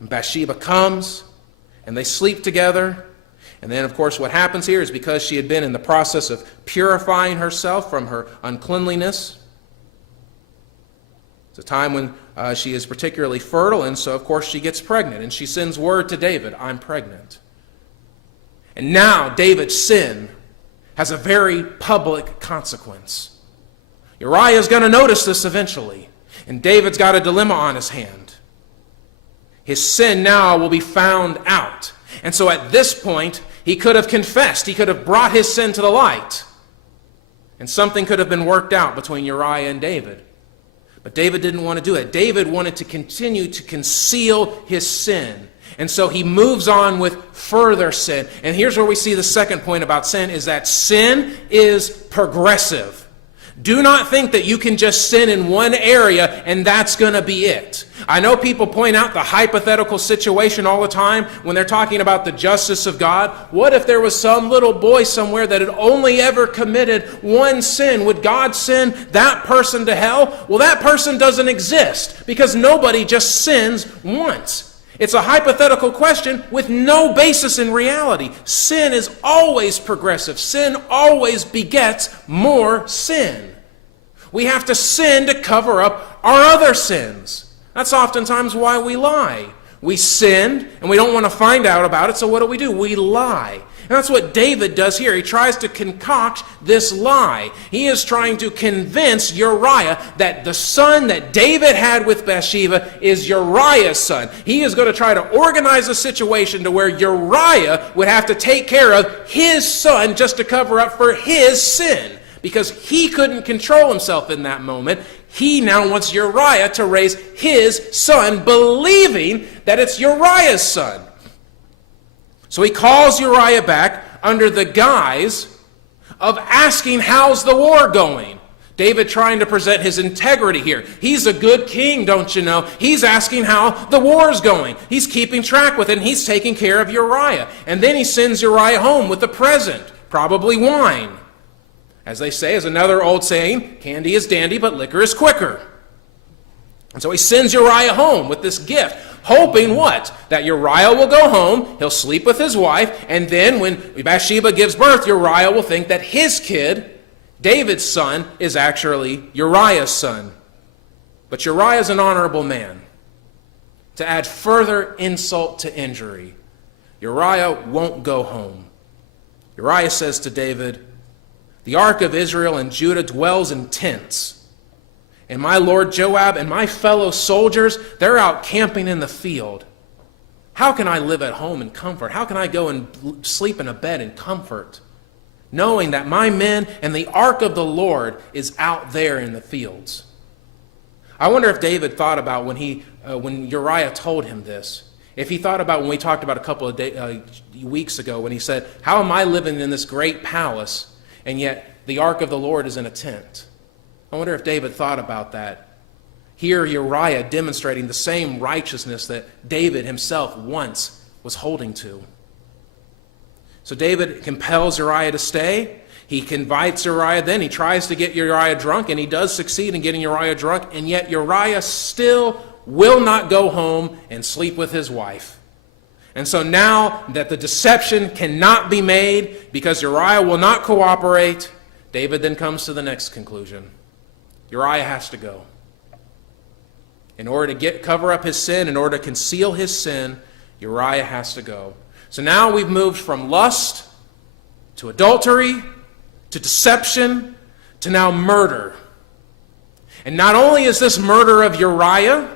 And Bathsheba comes, and they sleep together. And then, of course, what happens here is because she had been in the process of purifying herself from her uncleanliness. It's a time when she is particularly fertile, and so, of course, she gets pregnant. And she sends word to David, I'm pregnant. And now David's sin has a very public consequence. Uriah is going to notice this eventually. And David's got a dilemma on his hand. His sin now will be found out. And so at this point, he could have confessed. He could have brought his sin to the light. And something could have been worked out between Uriah and David. But David didn't want to do it. David wanted to continue to conceal his sin. And so he moves on with further sin. And here's where we see the second point about sin, is that sin is progressive. Do not think that you can just sin in one area and that's going to be it. I know people point out the hypothetical situation all the time when they're talking about the justice of God. What if there was some little boy somewhere that had only ever committed one sin? Would God send that person to hell? Well, that person doesn't exist because nobody just sins once. It's a hypothetical question with no basis in reality. Sin is always progressive. Sin always begets more sin. We have to sin to cover up our other sins. That's oftentimes why we lie. We sinned and we don't want to find out about it, so what do? We lie. And that's what David does here. He tries to concoct this lie. He is trying to convince Uriah that the son that David had with Bathsheba is Uriah's son. He is going to try to organize a situation to where Uriah would have to take care of his son just to cover up for his sin. Because he couldn't control himself in that moment. He now wants Uriah to raise his son, believing that it's Uriah's son. So he calls Uriah back under the guise of asking, how's the war going? David trying to present his integrity here. He's a good king, don't you know? He's asking how the war's going. He's keeping track with it, and he's taking care of Uriah. And then he sends Uriah home with a present, probably wine. As they say, is another old saying, candy is dandy, but liquor is quicker. And so he sends Uriah home with this gift, hoping what? That Uriah will go home, he'll sleep with his wife, and then when Bathsheba gives birth, Uriah will think that his kid, David's son, is actually Uriah's son. But Uriah is an honorable man. To add further insult to injury, Uriah won't go home. Uriah says to David, the ark of Israel and Judah dwells in tents. And my lord Joab and my fellow soldiers, they're out camping in the field. How can I live at home in comfort? How can I go and sleep in a bed in comfort, knowing that my men and the ark of the Lord is out there in the fields? I wonder if David thought about when Uriah told him this. If he thought about when we talked about a couple of weeks ago when he said, how am I living in this great palace? And yet the ark of the Lord is in a tent. I wonder if David thought about that. Here Uriah demonstrating the same righteousness that David himself once was holding to. So David compels Uriah to stay. He invites Uriah then. He tries to get Uriah drunk, and he does succeed in getting Uriah drunk, and yet Uriah still will not go home and sleep with his wife. And so now that the deception cannot be made because Uriah will not cooperate, David then comes to the next conclusion. Uriah has to go. In order to cover up his sin, in order to conceal his sin, Uriah has to go. So now we've moved from lust to adultery to deception to now murder. And not only is this murder of Uriah,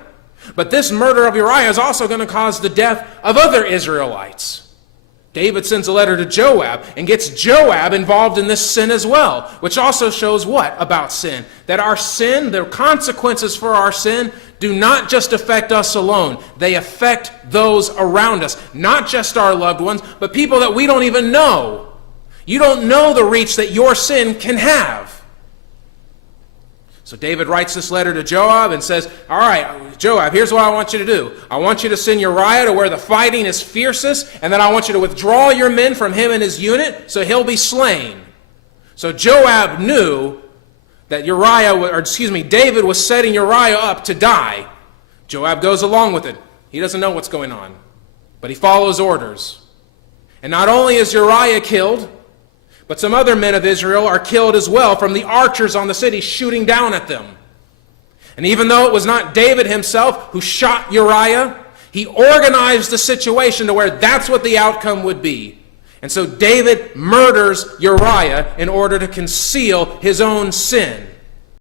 but this murder of Uriah is also going to cause the death of other Israelites. David sends a letter to Joab and gets Joab involved in this sin as well, which also shows what about sin? That our sin, the consequences for our sin, do not just affect us alone. They affect those around us, not just our loved ones, but people that we don't even know. You don't know the reach that your sin can have. So David writes this letter to Joab and says, all right, Joab, here's what I want you to do. I want you to send Uriah to where the fighting is fiercest, and then I want you to withdraw your men from him and his unit so he'll be slain. So Joab knew that David was setting Uriah up to die. Joab goes along with it. He doesn't know what's going on, but he follows orders. And not only is Uriah killed, but some other men of Israel are killed as well from the archers on the city shooting down at them. And even though it was not David himself who shot Uriah, he organized the situation to where that's what the outcome would be. And so David murders Uriah in order to conceal his own sin.